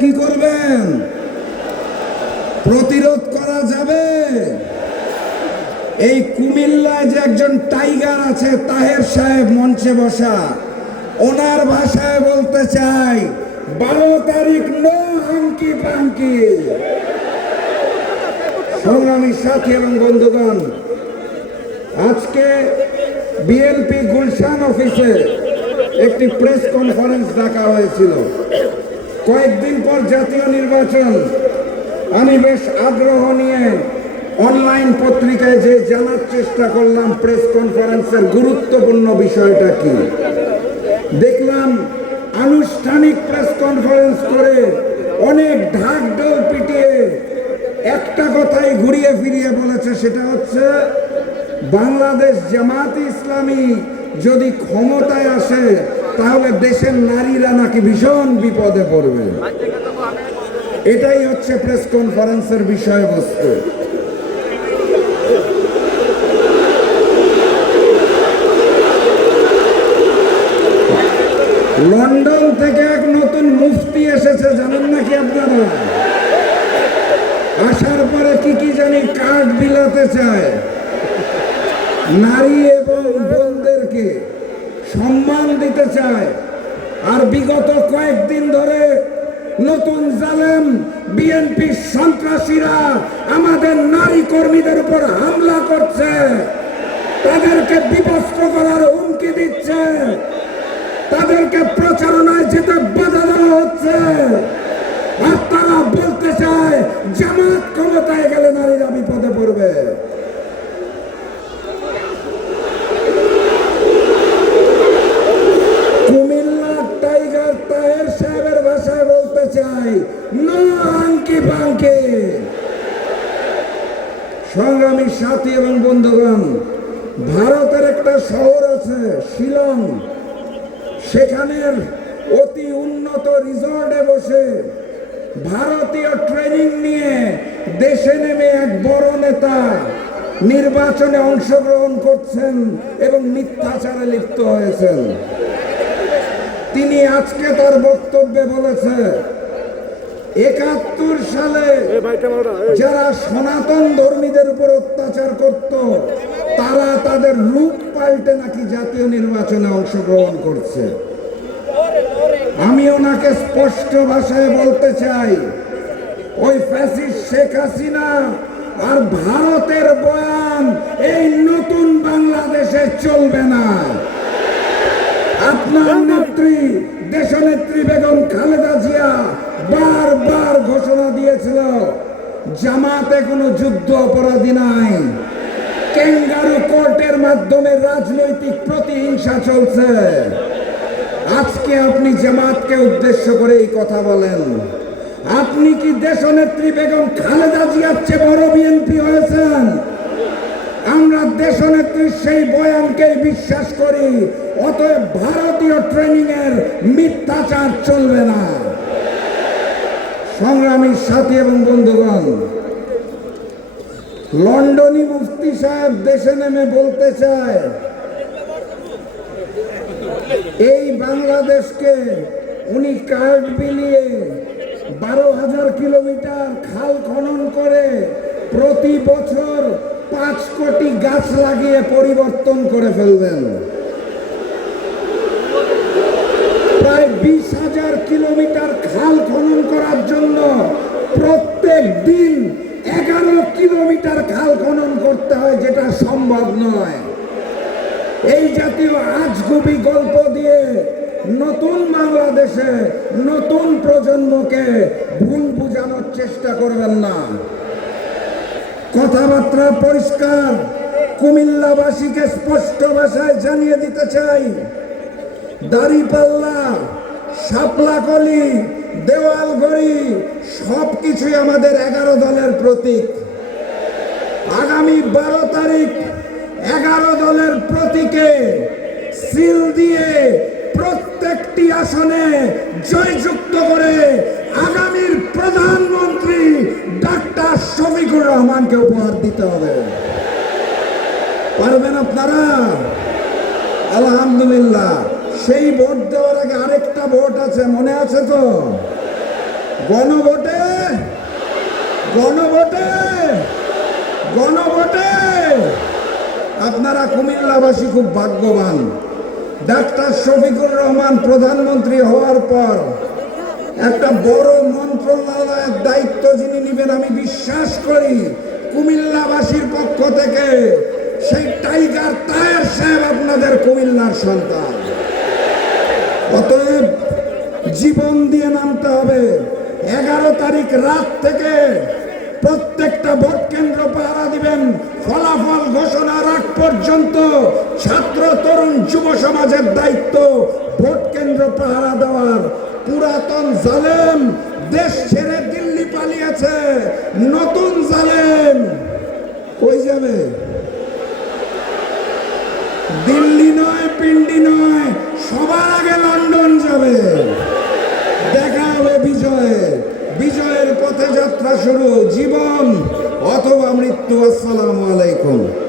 কি করবেন? প্রতিরোধ করা যাবে? এই কুমিল্লায় যে একজন টাইগার আছে, তাহের সাহেব মঞ্চে বসা, ওনার ভাষায় বলতে চাই, বারো তারিখ নো হাঙ্কি পাঙ্কি সংগ্রামী সাথী এবং বন্ধুগণ, আজকে বিএনপি গুলশান অফিসে একটি প্রেস কনফারেন্স ডাকা হয়েছিল। কয়েকদিন পর জাতীয় নির্বাচন। আমি বেশ আগ্রহ নিয়ে অনলাইন পত্রিকায় যে জানার চেষ্টা করলাম প্রেস কনফারেন্সের গুরুত্বপূর্ণ বিষয়টা কি। দেখলাম আনুষ্ঠানিক প্রেস কনফারেন্স করে অনেক ঢাক ঢোল পিটিয়ে একটা কথাই ঘুরিয়ে ফিরিয়ে বলেছে, সেটা হচ্ছে, বাংলাদেশ জামাত ইসলামী যদি ক্ষমতায় আসে তাহলে দেশের নারীরা নাকি ভীষণ বিপদে পড়বে। এটাই হচ্ছে প্রেস কনফারেন্সের বিষয়বস্তু। লন্ডন থেকে এক নতুন মুফতি এসেছে, জানেন নাকি আপনারা? আসার পরে কি কি জানি কার্ড বিলাতে চায়। নারী এবং বোনদেরকে সম্মান দিতে চায়। আর বিগত কয়েকদিন ধরে নতুন জালেম বিএনপি সন্ত্রাসীরা আমাদের নারী কর্মীদের উপর হামলা করছে। তাদেরকে বিপস্ত করার হুমকি দিচ্ছে। তাদেরকে প্রচারণায় যেতে বাধা দেওয়া হচ্ছে। আর তারা বলতে চায়, জামাত ক্ষমতায় চাই নো পাঙ্কি সংগ্রামী সাথী এবং বন্ধুগণ, ভারতের একটা শহর আছে শিলং। সেখানের অতি উন্নত রিসর্টে বসে ভারতীয় ট্রেনিং নিয়ে দেশে নেমে এক বড় নেতা নির্বাচনে অংশগ্রহণ করছেন এবং মিথ্যাচারে লিপ্ত হয়েছেন। তিনি আজকে তার বক্তব্যে বলেছে একাত্তর সালে যারা সনাতন ধর্মীদের উপর অত্যাচার করত, তারা তাদের রূপ পাল্টে নাকি জাতীয় নির্বাচনে অংশগ্রহণ করছে। আমি ওনাকে স্পষ্ট ভাষায় বলতে চাই, ওই ফ্যাসিস্ট শেখ হাসিনা আর ভারতের বয়ান, এই নতুন বাংলাদেশে চলবে না। আপনার নেত্রী, দেশনেত্রী বেগম খালেদা জামাতে কোনো যুদ্ধ অপরাধী নাই। ক্যাঙ্গারু কোর্টের মাধ্যমে রাজনৈতিক প্রতিহিংসা চলছে। আজকে আপনি জামাতকে উদ্দেশ্য করে এই কথা বলেন। আপনি কি দেশনেত্রী বেগম খালেদা জিয়ার চেয়ে বড় বিএনপি হয়েছেন? আমরা দেশনেত্রীর সেই বয়ানকেই বিশ্বাস করি, অতএব ভারতীয় ট্রেনিং এর মিথ্যাচার চলবে না। সংগ্রামী সাথী এবং বন্ধুগণ, লন্ডনী মুফতি সাহেব দেশে নেমে বলতে চায়, এই বাংলাদেশকে উনি কার্ড বিলিয়ে বারো হাজার কিলোমিটার খাল খনন করে প্রতি বছর পাঁচ কোটি গাছ লাগিয়ে পরিবর্তন করে ফেলবেন। প্রায় বিশ হাজার কিলোমিটার খাল খনন করার জন্য প্রত্যেক দিন এগারো কিলোমিটার খাল খনন করতে হয় যেটা সম্ভব নয় এই জাতীয় আজগুবি গল্প দিয়ে নতুন বাংলাদেশে নতুন প্রজন্মকে ভুল বুঝানোর চেষ্টা করবেন না। কথাবার্তা পরিষ্কার, কুমিল্লাবাসীকে স্পষ্ট ভাষায় জানিয়ে দিতে চাই। দাড়িপাল্লা, শাপলাকলি দেওয়ালগড়ি সব কিছুই আমাদের এগারো দলের প্রতীক। আগামী বারো তারিখ এগারো দলের প্রতীকে সিল দিয়ে প্রত্যেকটি আসনে জয়যুক্ত করে আগামীর প্রধানমন্ত্রী ডাক্তার শফিকুর রহমানকে উপহার দিতে হবে। পারবেন আপনারা? আলহামদুলিল্লাহ। সেই ভোট দেওয়ার আগে আরেকটা ভোট আছে, মনে আছে তো? গণভোটে? গণভোটে? গণভোটে? আপনারা কুমিল্লাবাসী খুব ভাগ্যবান। ডাক্তার শফিকুর রহমান প্রধানমন্ত্রী হওয়ার পর একটা বড় মন্ত্রণালয়ের দায়িত্ব যিনি নেবেন, আমি বিশ্বাস করি কুমিল্লাবাসীর পক্ষ থেকে সেই টাইগার তায়ের সাহেব আপনাদের কুমিল্লার সন্তান। অতএব জীবন দিয়ে নামতে হবে। এগারো তারিখ রাত থেকে প্রত্যেকটা ভোট কেন্দ্র পাহারা দিবেন। ফলাফল ঘোষণার আগ পর্যন্ত ছাত্র, তরুণ, যুব সমাজের দায়িত্ব, ভোট কেন্দ্র পাহারা দেওয়ার। পুরাতন জালেম দেশ ছেড়ে দিল্লি পালিয়েছে। নতুন জালেম কই যাবে? দিল্লি নয়, পিন্ডি নয়, সবার আগে লন্ডন যাবে। দেখা হবে বিজয়ে। বিজয়ের পথে যাত্রা শুরু। জীবন অথবা মৃত্যু। আসসালামু আলাইকুম।